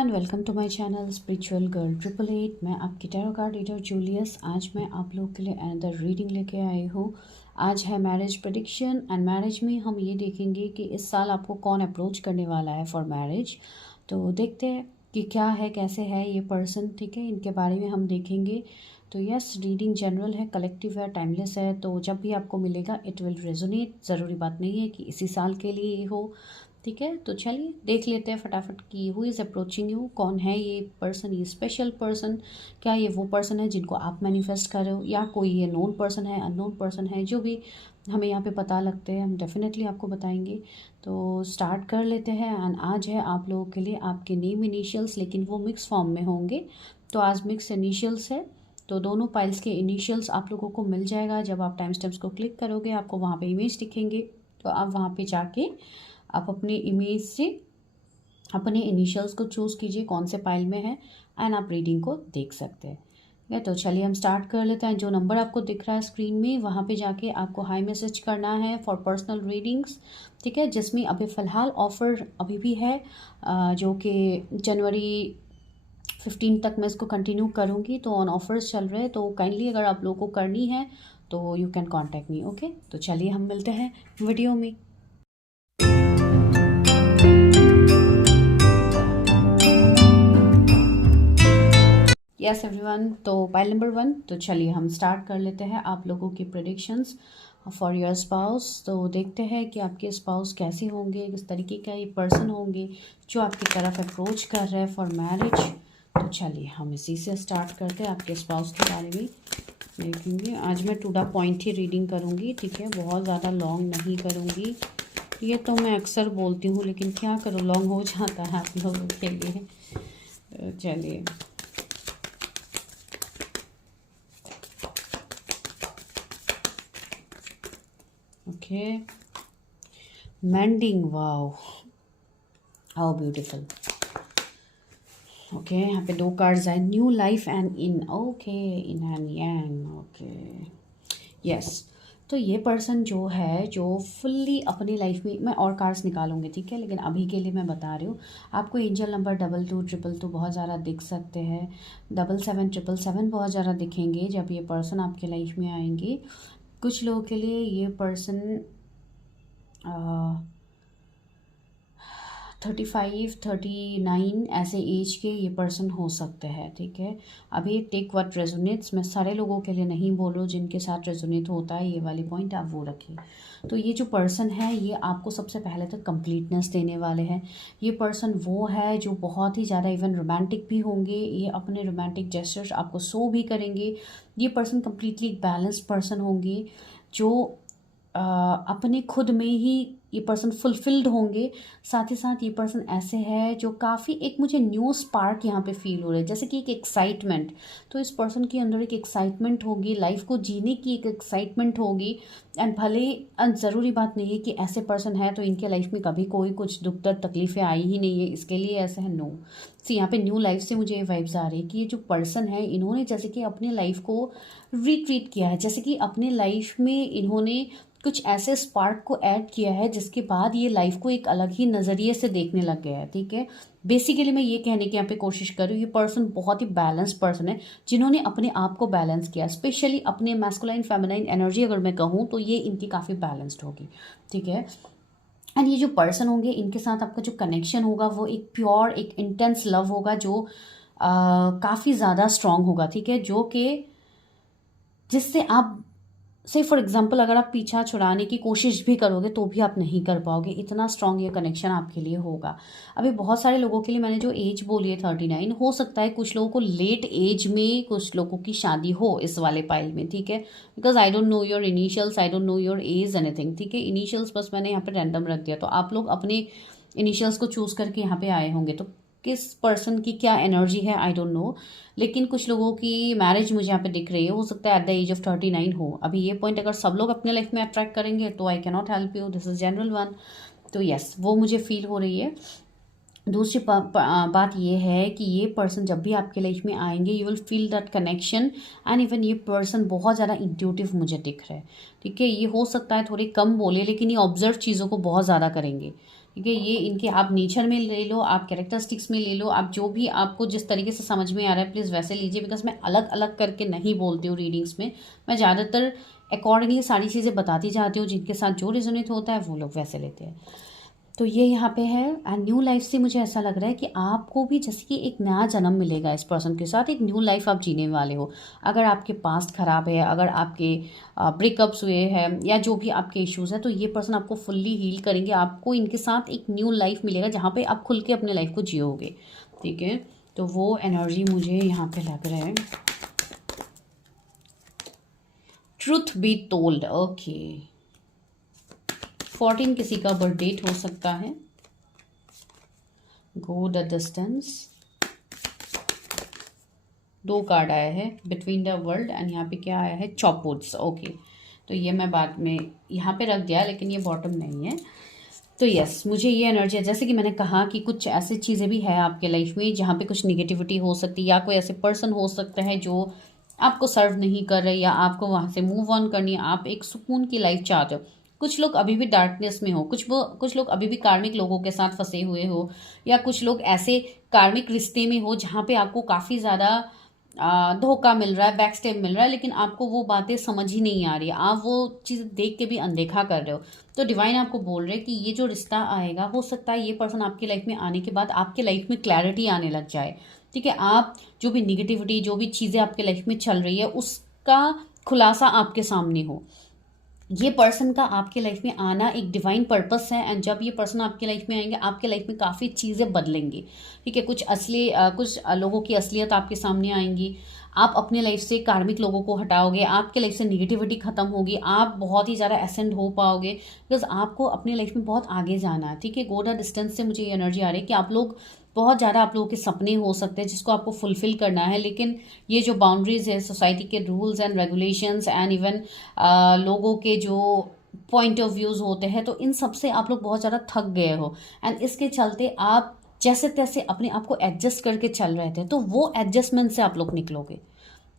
Everyone, welcome to my channel spiritual girl 888। मैं आपकी tarot card reader Julius. आज मैं आप लोगों के लिए अनदर रीडिंग लेके आई हूँ। आज है मैरिज प्रेडिक्शन एंड मैरिज में हम ये देखेंगे कि इस साल आपको कौन अप्रोच करने वाला है फॉर मैरिज। तो देखते हैं कि क्या है, कैसे है ये पर्सन, ठीक है, इनके बारे में हम देखेंगे। तो यस, रीडिंग जनरल है, कलेक्टिव है, टाइमलेस है, तो जब भी आपको मिलेगा इट विल रेजोनेट। ज़रूरी बात नहीं है कि इसी साल के लिए ही हो, ठीक है। तो चलिए देख लेते हैं फटाफट कि हु इज़ अप्रोचिंग यू, कौन है ये पर्सन, ये स्पेशल पर्सन। क्या ये वो पर्सन है जिनको आप मैनिफेस्ट कर रहे हो, या कोई ये नोन पर्सन है, अननोन पर्सन है, जो भी हमें यहाँ पे पता लगते हैं हम डेफिनेटली आपको बताएंगे। तो स्टार्ट कर लेते हैं। एंड आज है आप लोगों के लिए आपके नेम इनिशियल्स, लेकिन वो मिक्स फॉर्म में होंगे। तो आज मिक्स इनिशियल्स है, तो दोनों पाइल्स के इनिशियल्स आप लोगों को मिल जाएगा। जब आप टाइम स्टैम्प्स को क्लिक करोगे आपको वहाँ पे इमेज दिखेंगे, तो आप वहाँ पे जाके आप अपनी इमेज से अपने इनिशियल्स को चूज़ कीजिए कौन से पाइल में है, एंड आप रीडिंग को देख सकते हैं। ठीक है, तो चलिए हम स्टार्ट कर लेते हैं। जो नंबर आपको दिख रहा है स्क्रीन में, वहाँ पे जाके आपको हाई मैसेज करना है फॉर पर्सनल रीडिंग्स, ठीक है, जिसमें अभी फ़िलहाल ऑफ़र अभी भी है, जो कि जनवरी 15 तक मैं इसको कंटिन्यू करूँगी। तो ऑन ऑफर्स चल रहे हैं, तो काइंडली अगर आप लोगों को करनी है तो you can contact me. Okay, तो चलिए हम मिलते हैं वीडियो में। यस एवरीवन, तो पाइल नंबर 1। तो चलिए हम स्टार्ट कर लेते हैं आप लोगों की प्रेडिक्शंस फॉर योर स्पाउस। तो देखते हैं कि आपके स्पाउस कैसे होंगे, किस तरीके का ये पर्सन होंगे जो आपकी तरफ अप्रोच कर रहे हैं फॉर मैरिज। तो चलिए हम इसी से स्टार्ट करते हैं, आपके स्पाउस के बारे में देखेंगे। आज मैं टू द पॉइंट ही रीडिंग करूँगी, ठीक है, बहुत ज़्यादा लॉन्ग नहीं करूँगी। ये तो मैं अक्सर बोलती हूँ, लेकिन क्या करूँ, लॉन्ग हो जाता है आप लोगों के लिए। तो चलिए okay, mending, wow how beautiful. Okay, यहाँ पे 2 कार्ड्स आए, new life and in, okay, in and yang, okay yes. तो ये पर्सन जो है, जो फुल्ली अपनी लाइफ में, मैं और कार्ड्स निकालूंगी, ठीक है, लेकिन अभी के लिए मैं बता रही हूँ आपको एंजल नंबर 2222 बहुत ज़्यादा दिख सकते हैं, 7777 बहुत ज़्यादा दिखेंगे जब ये पर्सन आपके लाइफ में आएंगे। कुछ लोगों के लिए ये पर्सन 35 39 ऐसे एज के ये पर्सन हो सकते हैं, ठीक है। अभी टेक व्हाट रेजोनेट्स, मैं सारे लोगों के लिए नहीं बोलूँ, जिनके साथ रेजोनेट होता है ये वाली पॉइंट आप वो रखिए। तो ये जो पर्सन है ये आपको सबसे पहले तो कंप्लीटनेस देने वाले हैं। ये पर्सन वो है जो बहुत ही ज़्यादा इवन रोमांटिक भी होंगे, ये अपने रोमांटिक जेस्चर्स आपको शो भी करेंगे। ये पर्सन कंप्लीटली बैलेंस्ड पर्सन होंगे, जो अपने खुद में ही ये पर्सन फुलफिल्ड होंगे। साथ ही साथ ये पर्सन ऐसे है जो काफ़ी, एक मुझे न्यू स्पार्क यहाँ पे फील हो रहा है, जैसे कि एक एक्साइटमेंट। तो इस पर्सन के अंदर एक एक्साइटमेंट होगी, लाइफ को जीने की एक एक्साइटमेंट होगी। एंड भले ज़रूरी बात नहीं है कि ऐसे पर्सन है तो इनके लाइफ में कभी कोई कुछ दुख दर्द तकलीफ़ें आई ही नहीं है, इसके लिए ऐसे है, नो। सी यहाँ पे न्यू लाइफ से मुझे ये वाइब्स आ रही है कि ये जो पर्सन है इन्होंने जैसे कि अपने लाइफ को रिक्रिएट किया है, जैसे कि अपने लाइफ में इन्होंने कुछ ऐसे स्पार्क को ऐड किया है जिसके बाद ये लाइफ को एक अलग ही नज़रिए से देखने लग गया है, ठीक है। बेसिकली मैं ये कहने की यहाँ पे कोशिश कर रही हूँ, ये पर्सन बहुत ही बैलेंस पर्सन है, जिन्होंने अपने आप को बैलेंस किया, स्पेशली अपने मैस्कुलाइन फेमिनाइन एनर्जी अगर मैं कहूँ तो ये इनकी काफ़ी बैलेंस्ड होगी, ठीक है। एंड ये जो पर्सन होंगे इनके साथ आपका जो कनेक्शन होगा वो एक प्योर, एक इंटेंस लव होगा, जो काफ़ी ज़्यादा स्ट्रांग होगा, ठीक है, जो कि जिससे आप से फॉर एग्जाम्पल अगर आप पीछा छुड़ाने की कोशिश भी करोगे तो भी आप नहीं कर पाओगे, इतना स्ट्रांग ये कनेक्शन आपके लिए होगा। अभी बहुत सारे लोगों के लिए मैंने जो एज बोली है 39, हो सकता है कुछ लोगों को लेट एज में कुछ लोगों की शादी हो इस वाले पाइल में, ठीक है, because I don't know your initials, I don't know your age anything, ठीक है। इनिशियल्स बस मैंने यहाँ पे रैंडम रख दिया, तो आप लोग अपने इनिशियल्स को चूज करके यहाँ पे आए होंगे। तो किस पर्सन की क्या एनर्जी है आई डोंट नो, लेकिन कुछ लोगों की मैरिज मुझे यहाँ पे दिख रही है, हो सकता है एट द एज ऑफ 39 हो। अभी ये पॉइंट अगर सब लोग अपने लाइफ में अट्रैक्ट करेंगे तो I can not help you, this is general one. तो यस, वो मुझे फील हो रही है। दूसरी बात ये है कि ये पर्सन जब भी आपके लाइफ में आएंगे you will feel that connection, and even ये पर्सन बहुत ज़्यादा इंट्यूटिव मुझे दिख रहा है, ठीक है। ये हो सकता है थोड़ी कम बोले, लेकिन ये ऑब्जर्व चीज़ों को बहुत ज़्यादा करेंगे, ठीक है। ये इनके आप नेचर में ले लो, आप कैरेक्टरिस्टिक्स में ले लो, आप जो भी आपको जिस तरीके से समझ में आ रहा है प्लीज़ वैसे लीजिए, बिकॉज मैं अलग अलग करके नहीं बोलती हूँ रीडिंग्स में। मैं ज़्यादातर अकॉर्डिंगली सारी चीज़ें बताती जाती हूँ, जिनके साथ जो रेजोनेट होता है वो लोग वैसे लेते हैं। तो ये यहाँ पे है। एंड न्यू लाइफ से मुझे ऐसा लग रहा है कि आपको भी जैसे कि एक नया जन्म मिलेगा इस पर्सन के साथ, एक न्यू लाइफ आप जीने वाले हो। अगर आपके पास्ट खराब है, अगर आपके ब्रेकअप्स हुए हैं या जो भी आपके इश्यूज़ हैं, तो ये पर्सन आपको फुल्ली हील करेंगे। आपको इनके साथ एक न्यू लाइफ मिलेगा जहाँ पे आप खुल के अपने लाइफ को जियोगे। ठीक है, तो वो एनर्जी मुझे यहाँ पे लग रहा है। Truth be told, okay. 14 किसी का बर्थ डेट हो सकता है। गो द डिस्टेंस, 2 कार्ड आया है, बिटवीन द वर्ल्ड, एंड यहाँ पे क्या आया है, चॉपवुड्स, ओके। तो ये मैं बाद में यहाँ पे रख दिया, लेकिन ये बॉटम नहीं है। तो यस, मुझे ये एनर्जी है, जैसे कि मैंने कहा कि कुछ ऐसी चीज़ें भी है आपके लाइफ में जहाँ पे कुछ निगेटिविटी हो सकती है, या कोई ऐसे पर्सन हो सकता है जो आपको सर्व नहीं कर रहे, या आपको वहाँ से मूव ऑन करनी है, आप एक सुकून की लाइफ चाहते हो। कुछ लोग अभी भी डार्कनेस में हो, कुछ लोग अभी भी कार्मिक लोगों के साथ फंसे हुए हो, या कुछ लोग ऐसे कार्मिक रिश्ते में हो जहाँ पे आपको काफ़ी ज़्यादा धोखा मिल रहा है, बैक स्टेप मिल रहा है, लेकिन आपको वो बातें समझ ही नहीं आ रही है, आप वो चीज़ देख के भी अनदेखा कर रहे हो। तो डिवाइन आपको बोल रहे हैं कि ये जो रिश्ता आएगा, हो सकता है ये पर्सन आपकी लाइफ में आने के बाद आपके लाइफ में क्लैरिटी आने लग जाए। ठीक है, आप जो भी निगेटिविटी, जो भी चीज़ें आपके लाइफ में चल रही है, उसका खुलासा आपके सामने हो। ये पर्सन का आपके लाइफ में आना एक डिवाइन पर्पस है, एंड जब ये पर्सन आपके लाइफ में आएंगे, आपके लाइफ में काफ़ी चीज़ें बदलेंगी। ठीक है, कुछ लोगों की असलियत आपके सामने आएंगी। आप अपने लाइफ से कार्मिक लोगों को हटाओगे, आपके लाइफ से निगेटिविटी खत्म होगी, आप बहुत ही ज़्यादा एसेंड हो पाओगे, बिकॉज आपको अपने लाइफ में बहुत आगे जाना है। ठीक है, गो द डिस्टेंस से मुझे ये एनर्जी आ रही है कि आप लोग बहुत ज़्यादा, आप लोगों के सपने हो सकते हैं जिसको आपको फुलफिल करना है, लेकिन ये जो बाउंड्रीज है, सोसाइटी के rules and regulations, and even लोगों के जो पॉइंट ऑफ व्यूज़ होते हैं, तो इन सब से आप लोग बहुत ज़्यादा थक गए हो, एंड इसके चलते आप जैसे तैसे अपने आप को एडजस्ट करके चल रहे थे, तो वो एडजस्टमेंट से आप लोग निकलोगे।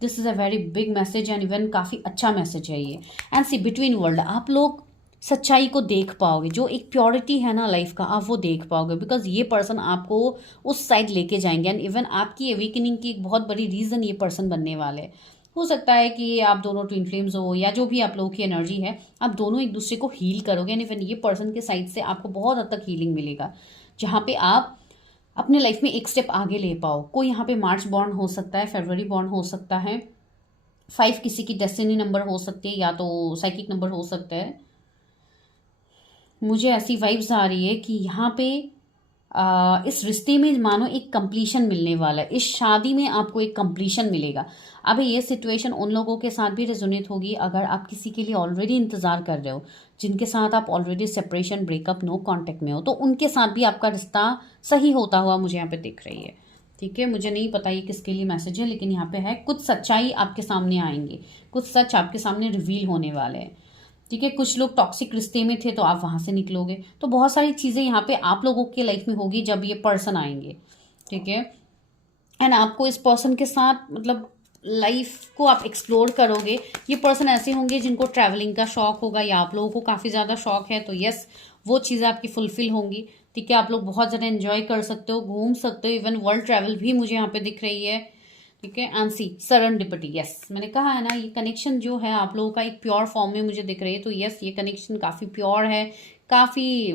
This is a very big message, and even काफ़ी अच्छा मैसेज है ये। एंड सी बिटवीन वर्ल्ड, आप लोग सच्चाई को देख पाओगे, जो एक प्योरिटी है ना लाइफ का, आप वो देख पाओगे, बिकॉज ये पर्सन आपको उस साइड लेके जाएंगे, एंड इवन आपकी अवेकनिंग की एक बहुत बड़ी रीज़न ये पर्सन बनने वाले हैं। हो सकता है कि आप दोनों ट्विन फ्लेम्स हो, या जो भी आप लोगों की एनर्जी है, आप दोनों एक दूसरे को हील करोगे, एंड इवन ये पर्सन के साइड से आपको बहुत हद तक हीलिंग मिलेगा, जहाँ पे आप अपने लाइफ में एक स्टेप आगे ले पाओ। कोई यहाँ पे मार्च बॉर्न हो सकता है, फरवरी बॉर्न हो सकता है, 5 किसी की डेस्टिनी नंबर हो सकती है, या तो साइकिक नंबर हो सकता है। मुझे ऐसी वाइब्स आ रही है कि यहाँ पे इस रिश्ते में मानो एक कंप्लीशन मिलने वाला है, इस शादी में आपको एक कंप्लीशन मिलेगा। अभी ये सिचुएशन उन लोगों के साथ भी रेजोनेट होगी अगर आप किसी के लिए ऑलरेडी इंतज़ार कर रहे हो, जिनके साथ आप already separation, breakup, no contact में हो, तो उनके साथ भी आपका रिश्ता सही होता हुआ मुझे यहाँ पे दिख रही है। ठीक है, मुझे नहीं पता ये किसके लिए मैसेज है, लेकिन यहाँ पे है कुछ सच्चाई आपके सामने आएंगे, कुछ सच आपके सामने रिवील होने वाले हैं। ठीक है, कुछ लोग टॉक्सिक रिश्ते में थे तो आप वहाँ से निकलोगे, तो बहुत सारी चीज़ें यहाँ पे आप लोगों के लाइफ में होगी जब ये पर्सन आएंगे। ठीक है, एंड आपको इस पर्सन के साथ मतलब लाइफ को आप एक्सप्लोर करोगे। ये पर्सन ऐसे होंगे जिनको ट्रैवलिंग का शौक होगा, या आप लोगों को काफ़ी ज़्यादा शौक है, तो यस, वो चीज़ें आपकी फुलफिल होंगी। ठीक है, आप लोग बहुत ज़्यादा एंजॉय कर सकते हो, घूम सकते हो, इवन वर्ल्ड ट्रैवल भी मुझे यहाँ पे दिख रही है। ठीक है, एंड सी सरंडिपिटी, यस, मैंने कहा है ना, ये कनेक्शन जो है आप लोगों का एक प्योर फॉर्म में मुझे दिख रही है, तो यस, ये कनेक्शन काफ़ी प्योर है, काफ़ी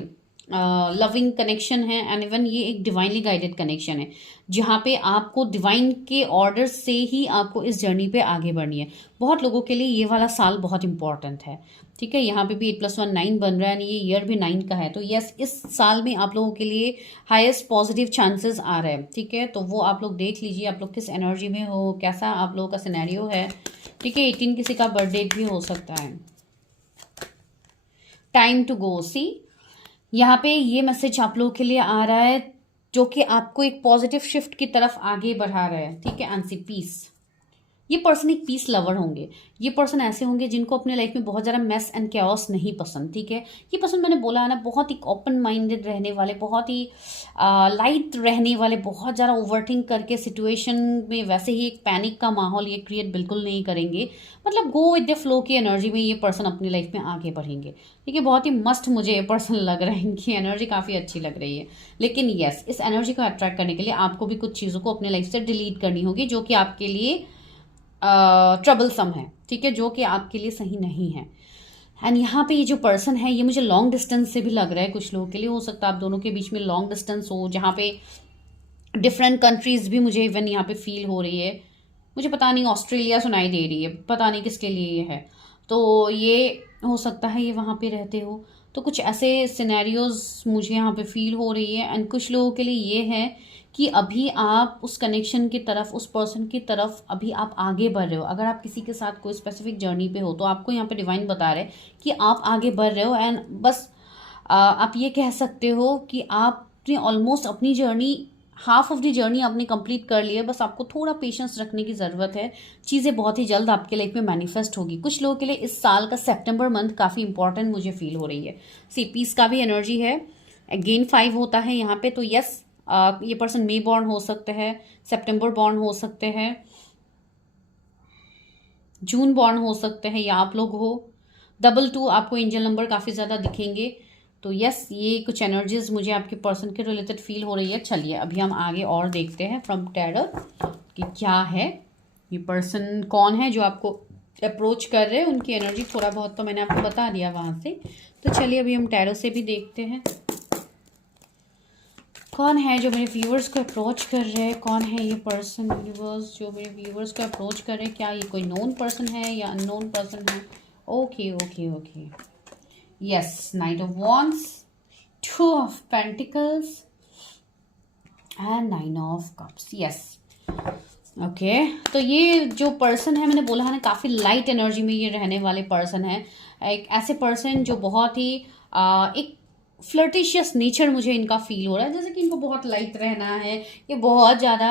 लविंग कनेक्शन है, एंड इवन ये एक डिवाइनली गाइडेड कनेक्शन है, जहाँ पे आपको डिवाइन के ऑर्डर से ही आपको इस जर्नी पे आगे बढ़नी है। बहुत लोगों के लिए ये वाला साल बहुत इंपॉर्टेंट है। ठीक है, यहाँ पे भी 8+1 9 बन रहा है, ये ईयर भी 9 का है, तो यस, इस साल में आप लोगों के लिए हाईएस्ट पॉजिटिव चांसेस आ रहे हैं। ठीक है, तो वो आप लोग देख लीजिए, आप लोग किस एनर्जी में हो, कैसा आप लोगों का सिनेरियो है। ठीक है, 18 किसी का बर्थडे भी हो सकता है। टाइम टू गो, सी यहाँ पे ये मैसेज आप लोगों के लिए आ रहा है जो कि आपको एक पॉजिटिव शिफ्ट की तरफ आगे बढ़ा रहा है। ठीक है, एंड सी पीस, ये पर्सन एक पीस लवर होंगे। ये पर्सन ऐसे होंगे जिनको अपने लाइफ में बहुत ज़्यादा मेस एंड कैओस नहीं पसंद, ठीक है। ये पर्सन, मैंने बोला है ना, बहुत ही ओपन माइंडेड रहने वाले, बहुत ही लाइट रहने वाले, बहुत ज़्यादा ओवरथिंक करके सिचुएशन में वैसे ही एक पैनिक का माहौल ये क्रिएट बिल्कुल नहीं करेंगे। मतलब गो विद द फ्लो की एनर्जी में ये पर्सन अपनी लाइफ में आगे बढ़ेंगे, ठीक है। बहुत ही मस्त मुझे ये पर्सन लग रहा है, इनकी एनर्जी काफ़ी अच्छी लग रही है। लेकिन यस, इस एनर्जी को अट्रैक्ट करने के लिए आपको भी कुछ चीज़ों को अपने लाइफ से डिलीट करनी होगी जो कि आपके लिए ट्रबलसम है, ठीक है, जो कि आपके लिए सही नहीं है। एंड यहाँ पे ये जो पर्सन है, ये मुझे लॉन्ग डिस्टेंस से भी लग रहा है। कुछ लोगों के लिए हो सकता है आप दोनों के बीच में लॉन्ग डिस्टेंस हो, जहाँ पे डिफरेंट कंट्रीज भी मुझे इवन यहाँ पे फील हो रही है। मुझे पता नहीं, ऑस्ट्रेलिया सुनाई दे रही है, पता नहीं किसके लिए ये है। तो ये हो सकता है ये वहाँ पे रहते हो। तो कुछ ऐसे सिनेरियोज मुझे यहाँ पे फील हो रही है। एंड कुछ लोगों के लिए ये है कि अभी आप उस कनेक्शन की तरफ, उस पर्सन की तरफ अभी आप आगे बढ़ रहे हो। अगर आप किसी के साथ कोई स्पेसिफिक जर्नी पे हो तो आपको यहाँ पे डिवाइन बता रहे हैं कि आप आगे बढ़ रहे हो। एंड बस आप ये कह सकते हो कि आपने ऑलमोस्ट अपनी journey, half of the journey आपने कंप्लीट कर लिया है। बस आपको थोड़ा पेशेंस रखने की ज़रूरत है। चीज़ें बहुत ही जल्द आपके लाइफ में मैनिफेस्ट होगी। कुछ लोगों के लिए इस साल का सितंबर मंथ काफ़ी इंपॉर्टेंट मुझे फील हो रही है। सी पीस का भी एनर्जी है, अगेन 5 होता है यहाँ पे। तो यस, ये पर्सन मई बॉर्न हो सकते हैं, सितंबर बॉर्न हो सकते हैं, जून बॉर्न हो सकते हैं, या आप लोग हो। 22 आपको एंजल नंबर काफ़ी ज़्यादा दिखेंगे। तो यस, ये कुछ एनर्जीज मुझे आपके पर्सन के रिलेटेड फील हो रही है। चलिए अभी हम आगे और देखते हैं फ्रॉम टैरो कि क्या है, ये पर्सन कौन है जो आपको अप्रोच कर रहे हैं। उनकी एनर्जी थोड़ा बहुत तो मैंने आपको बता दिया वहाँ से। तो चलिए अभी हम टैरो से भी देखते हैं कौन है जो मेरे व्यूअर्स को अप्रोच कर रहे हैं। कौन है ये पर्सन यूनिवर्स जो मेरे व्यूअर्स को अप्रोच कर रहे हैं। क्या ये कोई नोन पर्सन है या अननोन पर्सन है। Okay okay okay, yes, night of wands, 2 of pentacles and 9 of cups. Yes, okay. तो ये जो पर्सन है, मैंने बोला है ना, काफ़ी लाइट एनर्जी में ये रहने वाले पर्सन है। एक ऐसे पर्सन जो बहुत ही एक फ्लर्टिशियस नेचर मुझे इनका फील हो रहा है। जैसे कि इनको बहुत लाइट रहना है। ये बहुत ज़्यादा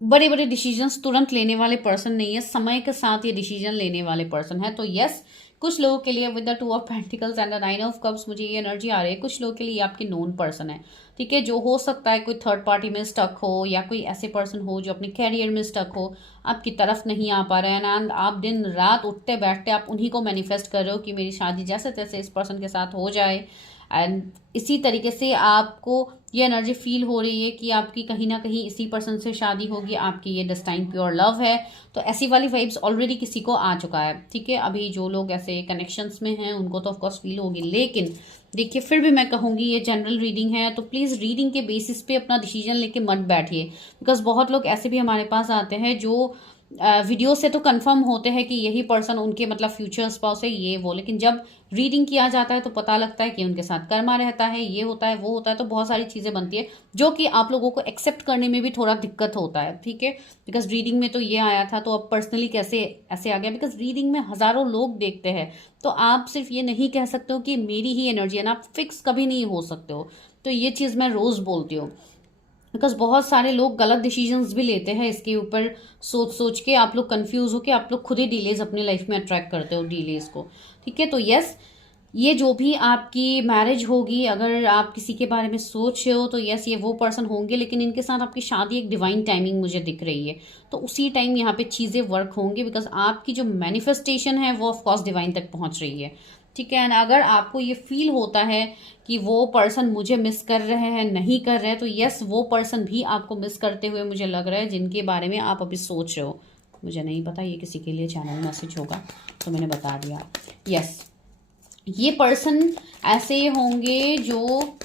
बड़े बड़े डिसीजंस तुरंत लेने वाले पर्सन नहीं है, समय के साथ ये डिसीजन लेने वाले पर्सन है। तो यस, कुछ लोगों के लिए with the 2 of pentacles and the 9 of cups मुझे ये एनर्जी आ रही है। कुछ लोगों के लिए आपके नोन पर्सन है, ठीक है, जो हो सकता है कोई थर्ड पार्टी में स्टक हो, या कोई ऐसे पर्सन हो जो अपने कैरियर में स्टक हो, आपकी तरफ नहीं आ पा रहे हैं। एंड आप दिन रात उठते बैठते आप उन्हीं को मैनिफेस्ट कर रहे हो कि मेरी शादी जैसे तैसे इस पर्सन के साथ हो जाए। एंड इसी तरीके से आपको ये एनर्जी फील हो रही है कि आपकी कहीं ना कहीं इसी पर्सन से शादी होगी, आपकी ये डेस्टाइन प्योर लव है। तो ऐसी वाली वाइब्स ऑलरेडी किसी को आ चुका है, ठीक है। अभी जो लोग ऐसे कनेक्शंस में हैं उनको तो ऑफकोर्स फील होगी, लेकिन देखिए फिर भी मैं कहूँगी ये जनरल रीडिंग है। तो प्लीज़ रीडिंग के बेसिस पे अपना डिसीजन लेके मत बैठिए, बिकॉज बहुत लोग ऐसे भी हमारे पास आते हैं जो वीडियो से तो कंफर्म होते हैं कि यही पर्सन उनके मतलब फ्यूचर स्पाउस है, ये वो, लेकिन जब रीडिंग किया जाता है तो पता लगता है कि उनके साथ कर्मा रहता है, ये होता है, वो होता है। तो बहुत सारी चीज़ें बनती है जो कि आप लोगों को एक्सेप्ट करने में भी थोड़ा दिक्कत होता है, ठीक है। बिकॉज रीडिंग में तो ये आया था, तो अब पर्सनली कैसे ऐसे आ गया, बिकॉज रीडिंग में हज़ारों लोग देखते हैं। तो आप सिर्फ ये नहीं कह सकते हो कि मेरी ही एनर्जी है ना, आप फिक्स कभी नहीं हो सकते हो। तो ये चीज़ मैं रोज़ बोलती हूँ, बिकॉज बहुत सारे लोग गलत डिसीजंस भी लेते हैं इसके ऊपर सोच सोच के। आप लोग कंफ्यूज हो के आप लोग खुद ही डिलेज अपनी लाइफ में अट्रैक्ट करते हो, डिलेज को, ठीक है। तो यस, ये जो भी आपकी मैरिज होगी, अगर आप किसी के बारे में सोच रहे हो तो यस, ये वो पर्सन होंगे, लेकिन इनके साथ आपकी शादी एक डिवाइन टाइमिंग मुझे दिख रही है। तो उसी टाइम यहाँ पे चीज़ें वर्क होंगी, बिकॉज आपकी जो मैनिफेस्टेशन है वो ऑफकोर्स डिवाइन तक पहुँच रही है, ठीक है। एंड अगर आपको ये फील होता है कि वो पर्सन मुझे मिस कर रहे हैं, नहीं कर रहे हैं, तो यस, वो पर्सन भी आपको मिस करते हुए मुझे लग रहा है, जिनके बारे में आप अभी सोच रहे हो। मुझे नहीं पता ये किसी के लिए चैनल मैसेज होगा, तो मैंने बता दिया। यस, ये पर्सन ऐसे होंगे जो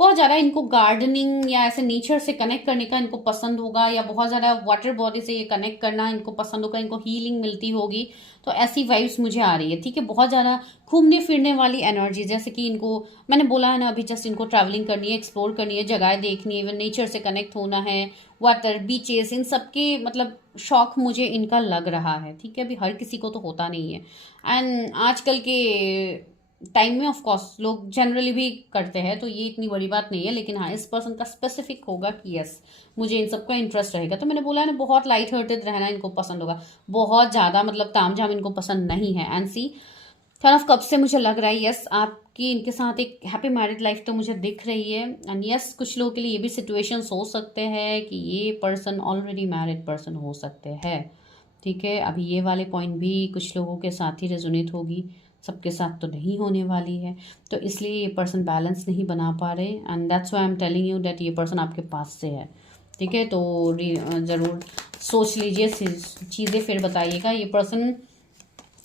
बहुत ज़्यादा इनको गार्डनिंग या ऐसे नेचर से कनेक्ट करने का इनको पसंद होगा, या बहुत ज़्यादा वाटर बॉडी से ये कनेक्ट करना इनको पसंद होगा, इनको हीलिंग मिलती होगी। तो ऐसी वाइब्स मुझे आ रही है, ठीक है। बहुत ज़्यादा घूमने फिरने वाली एनर्जी, जैसे कि इनको मैंने बोला है ना अभी, जस्ट इनको ट्रैवलिंग करनी है, एक्सप्लोर करनी है, जगह देखनी है, इवन नेचर से कनेक्ट होना है, वाटर, बीचेस, इन सब के मतलब शौक मुझे इनका लग रहा है, ठीक है। अभी हर किसी को तो होता नहीं है। एंड आजकल के टाइम में ऑफ कोर्स लोग जनरली भी करते हैं, तो ये इतनी बड़ी बात नहीं है। लेकिन हाँ, इस पर्सन का स्पेसिफिक होगा कि यस मुझे इन सबका इंटरेस्ट रहेगा। तो मैंने बोला ना, बहुत लाइट हार्टेड रहना इनको पसंद होगा, बहुत ज़्यादा मतलब तामझाम इनको पसंद नहीं है। And see turn of cup से मुझे लग रहा है यस आपकी इनके साथ एक हैप्पी मैरिड लाइफ तो मुझे दिख रही है। एंड यस कुछ लोगों के लिए ये भी सिचुएशंस हो सकते हैं कि ये पर्सन ऑलरेडी मैरिड पर्सन हो सकते हैं, ठीक है। अभी ये वाले पॉइंट भी कुछ लोगों के साथ ही रेजोनेट होगी, सबके साथ तो नहीं होने वाली है। तो इसलिए ये पर्सन बैलेंस नहीं बना पा रहे, and that's why I am telling you that ये पर्सन आपके पास से है, ठीक है। तो ज़रूर सोच लीजिए चीज़ें, फिर बताइएगा। ये पर्सन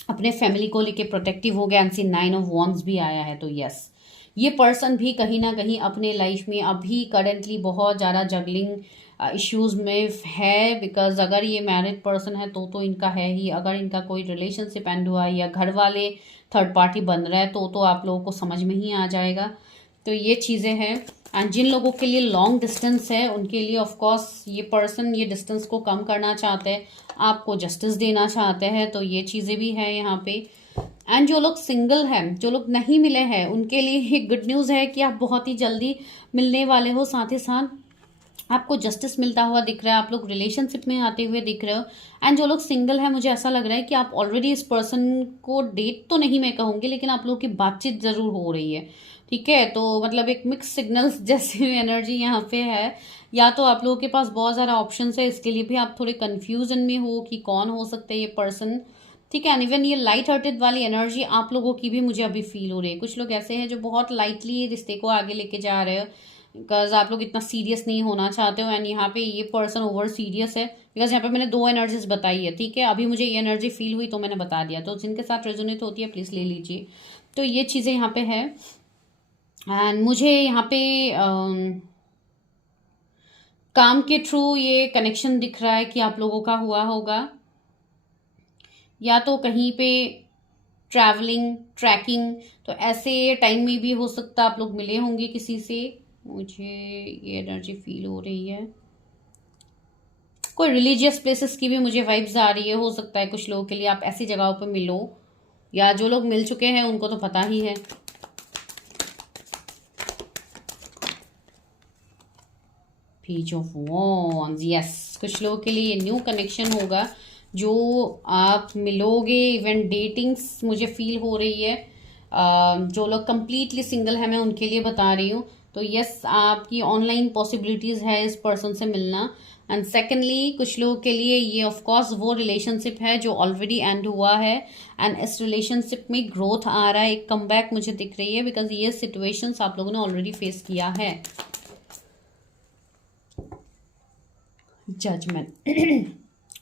अपने फैमिली को लेके प्रोटेक्टिव हो गया। एंड सी 9 ऑफ वॉन्ड्स भी आया है, तो यस ये पर्सन भी कहीं ना कहीं अपने लाइफ में अभी करेंटली बहुत ज़्यादा जगलिंग इश्यूज में है। बिकॉज अगर ये मैरिड पर्सन है तो इनका है ही, अगर इनका कोई रिलेशनशिप एंड हुआ या घर वाले थर्ड पार्टी बन रहा है तो आप लोगों को समझ में ही आ जाएगा। तो ये चीज़ें हैं। एंड जिन लोगों के लिए लॉन्ग डिस्टेंस है उनके लिए ऑफ कोर्स ये पर्सन ये डिस्टेंस को कम करना चाहते हैं, आपको जस्टिस देना चाहते हैं, तो ये चीज़ें भी है यहाँ पे। एंड जो लोग सिंगल हैं, जो लोग नहीं मिले हैं, उनके लिए एक गुड न्यूज़ है कि आप बहुत ही जल्दी मिलने वाले हो। साथ ही साथ आपको जस्टिस मिलता हुआ दिख रहा है, आप लोग रिलेशनशिप में आते हुए दिख रहे हो। एंड जो लोग सिंगल है, मुझे ऐसा लग रहा है कि आप ऑलरेडी इस पर्सन को डेट तो नहीं मैं कहूँगी, लेकिन आप लोगों की बातचीत ज़रूर हो रही है, ठीक है। तो मतलब एक मिक्स सिग्नल्स जैसी एनर्जी यहाँ पे है। या तो आप लोगों के पास बहुत ज़्यादा ऑप्शन है, इसके लिए भी आप थोड़े कन्फ्यूजन में हो कि कौन हो सकता है ये पर्सन, ठीक है। एंड इवन ये लाइट हार्टेड वाली एनर्जी आप लोगों की भी मुझे अभी फील हो रही है। कुछ लोग ऐसे हैं जो बहुत लाइटली रिश्ते को आगे लेके जा रहे हो, बिकॉज आप लोग इतना सीरियस नहीं होना चाहते हो। एंड यहाँ पे ये पर्सन ओवर सीरियस है, बिकॉज यहाँ पे मैंने 2 एनर्जीज बताई है, ठीक है। अभी मुझे ये एनर्जी फील हुई तो मैंने बता दिया, तो जिनके साथ रेजोनेट होती है प्लीज़ ले लीजिए। तो ये चीज़ें यहाँ पे है। एंड मुझे यहाँ पे काम के थ्रू ये कनेक्शन दिख रहा है कि आप लोगों का हुआ होगा, या तो कहीं पे ट्रैवलिंग ट्रैकिंग, तो ऐसे टाइम में भी हो सकता आप लोग मिले होंगे किसी से, मुझे ये एनर्जी फील हो रही है। कोई रिलीजियस प्लेसेस की भी मुझे वाइब्स आ रही है, हो सकता है कुछ लोगों के लिए आप ऐसी जगहों पर मिलो, या जो लोग मिल चुके हैं उनको तो पता ही है। पेज ऑफ वॉन्ड्स, यस कुछ लोगों के लिए ये न्यू कनेक्शन होगा जो आप मिलोगे। इवन डेटिंग्स मुझे फील हो रही है। जो लोग कंप्लीटली सिंगल है मैं उनके लिए बता रही हूँ, तो यस आपकी ऑनलाइन पॉसिबिलिटीज़ है इस पर्सन से मिलना। एंड सेकेंडली कुछ लोगों के लिए ये ऑफ कोर्स वो रिलेशनशिप है जो ऑलरेडी एंड हुआ है, एंड इस रिलेशनशिप में ग्रोथ आ रहा है, एक कमबैक मुझे दिख रही है, बिकॉज ये सिचुएशंस आप लोगों ने ऑलरेडी फेस किया है। जजमेंट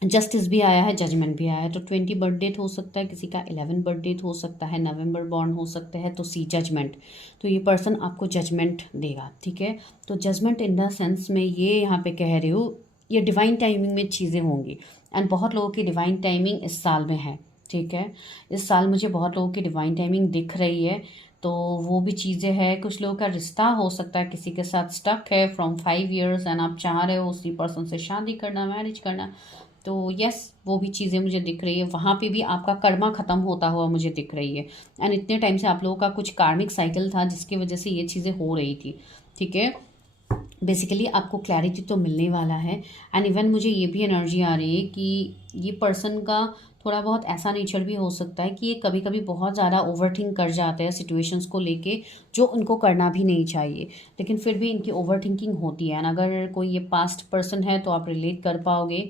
जस्टिस भी आया है, जजमेंट भी आया है। तो 20 बर्थ डेट हो सकता है किसी का, 11 बर्थ डेट हो सकता है, नवंबर बॉर्न हो सकता है, तो सी जजमेंट। तो ये पर्सन आपको जजमेंट देगा, ठीक है। तो जजमेंट इन द सेंस में ये यहाँ पे कह रही हूँ, ये डिवाइन टाइमिंग में चीज़ें होंगी। एंड बहुत लोगों की डिवाइन टाइमिंग इस साल में है, ठीक है। इस साल मुझे बहुत लोगों की डिवाइन टाइमिंग दिख रही है, तो वो भी चीज़ें हैं। कुछ लोगों का रिश्ता हो सकता है किसी के साथ स्टक है फ्रॉम 5 years, एंड आप चाह रहे हो उसी पर्सन से शादी करना, मैरिज करना, तो यस वो भी चीज़ें मुझे दिख रही है। वहाँ पे भी आपका कर्मा ख़त्म होता हुआ मुझे दिख रही है। एंड इतने टाइम से आप लोगों का कुछ कार्मिक साइकिल था जिसकी वजह से ये चीज़ें हो रही थी, ठीक है। बेसिकली आपको क्लैरिटी तो मिलने वाला है। एंड इवन मुझे ये भी एनर्जी आ रही है कि ये पर्सन का थोड़ा बहुत ऐसा नेचर भी हो सकता है कि ये कभी कभी बहुत ज़्यादा ओवरथिंक कर जाते हैं सिचुएशंस को लेके, जो उनको करना भी नहीं चाहिए, लेकिन फिर भी इनकी ओवरथिंकिंग होती है। एंड अगर कोई ये पास्ट पर्सन है तो आप रिलेट कर पाओगे।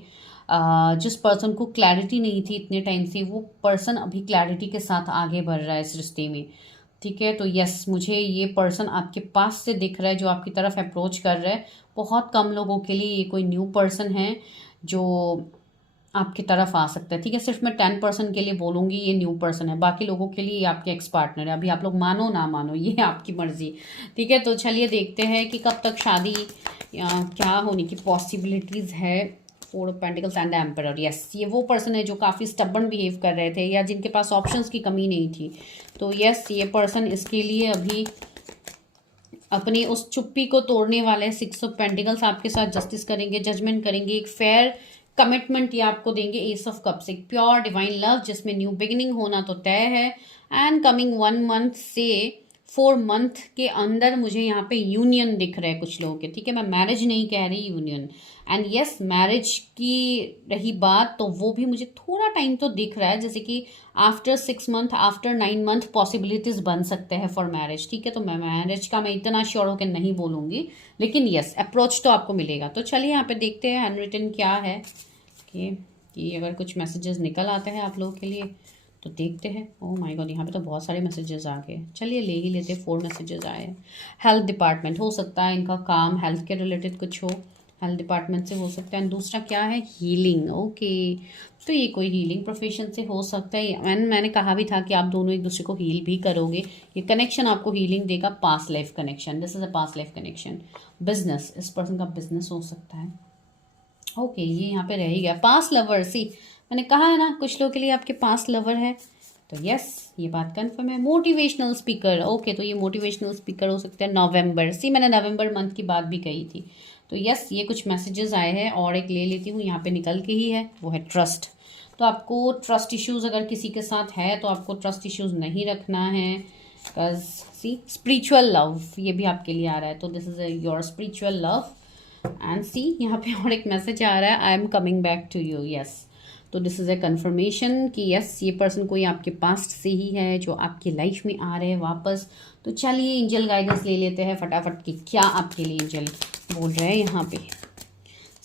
जिस पर्सन को क्लैरिटी नहीं थी इतने टाइम से, वो पर्सन अभी क्लैरिटी के साथ आगे बढ़ रहा है इस रिश्ते में, ठीक है। तो यस मुझे ये पर्सन आपके पास से दिख रहा है जो आपकी तरफ अप्रोच कर रहा है। बहुत कम लोगों के लिए ये कोई न्यू पर्सन है जो आपकी तरफ आ सकता है, ठीक है। सिर्फ मैं 10% के लिए बोलूँगी ये न्यू पर्सन है, बाकी लोगों के लिए ये आपके एक्स पार्टनर है। अभी आप लोग मानो ना मानो ये आपकी मर्जी, ठीक है। तो चलिए देखते हैं कि कब तक शादी क्या होने की पॉसिबिलिटीज़ है। 4 of Pentacles and emperor, yes ये वो पर्सन है जो काफ़ी स्टबर्न बिहेव कर रहे थे या जिनके पास ऑप्शंस की कमी नहीं थी। तो यस ये पर्सन इसके लिए अभी अपनी उस चुप्पी को तोड़ने वाले 6 of Pentacles आपके साथ जस्टिस करेंगे, जजमेंट करेंगे, एक फेयर कमिटमेंट ये आपको देंगे एस ऑफ कप्स, एक प्योर डिवाइन लव जिसमें न्यू बिगिनिंग होना तो तय है। एंड कमिंग 1 मंथ से 4 मंथ के अंदर मुझे यहाँ पे यूनियन दिख रहा है कुछ लोगों के, ठीक है। मैं मैरिज नहीं कह रही, यूनियन। एंड यस, मैरिज की रही बात तो वो भी मुझे थोड़ा टाइम तो दिख रहा है, जैसे कि after 6 month, after 9 month possibilities बन सकते हैं फॉर मैरिज, ठीक है। तो मैं मैरिज का मैं इतना श्योर होकर नहीं बोलूँगी, लेकिन यस अप्रोच तो आपको मिलेगा। तो चलिए यहाँ पे देखते हैं हैंड क्या है कि अगर कुछ मैसेजेस निकल आते हैं आप लोगों के लिए तो देखते हैं। ओह माय गॉड, यहाँ पे तो बहुत सारे मैसेजेस आ गए। चलिए ले ही लेते, 4 मैसेजेस आए हैं। हेल्थ डिपार्टमेंट हो सकता है, इनका काम हेल्थ के रिलेटेड कुछ हो, हेल्थ डिपार्टमेंट से हो सकता है। दूसरा क्या है, हीलिंग। ओके, तो ये कोई हीलिंग प्रोफेशन से हो सकता है। मैंने कहा भी था कि आप दोनों एक दूसरे को हील भी करोगे, ये कनेक्शन आपको हीलिंग देगा। Past life connection, this is a past life connection. Business, इस पर्सन का बिजनेस हो सकता है। ओके, ये यहाँ पे रह ही गया। पास्ट लवर, सी मैंने कहा है ना कुछ लोगों के लिए आपके पास्ट लवर है, तो यस ये बात कंफर्म है। मोटिवेशनल स्पीकर, ओके, तो ये मोटिवेशनल स्पीकर हो सकता है। नवंबर, सी मैंने नवंबर मंथ की बात भी कही थी। तो यस, ये कुछ मैसेजेस आए हैं और एक ले लेती हूँ, यहाँ पे निकल के ही है, वो है ट्रस्ट। तो आपको ट्रस्ट इश्यूज अगर किसी के साथ है तो आपको ट्रस्ट इश्यूज नहीं रखना है, बिकॉज सी स्पिरिचुअल लव ये भी आपके लिए आ रहा है, तो this is your spiritual love. And see यहाँ पे और एक मैसेज आ रहा है, I am coming back to you. Yes, तो दिस इज ए कन्फर्मेशन कि यस ये पर्सन कोई आपके पास्ट से ही है जो आपकी लाइफ में आ रहे हैं वापस। तो चलिए एंजल गाइडेंस ले लेते हैं फटाफट कि क्या आपके लिए एंजल बोल रहे हैं यहाँ पे,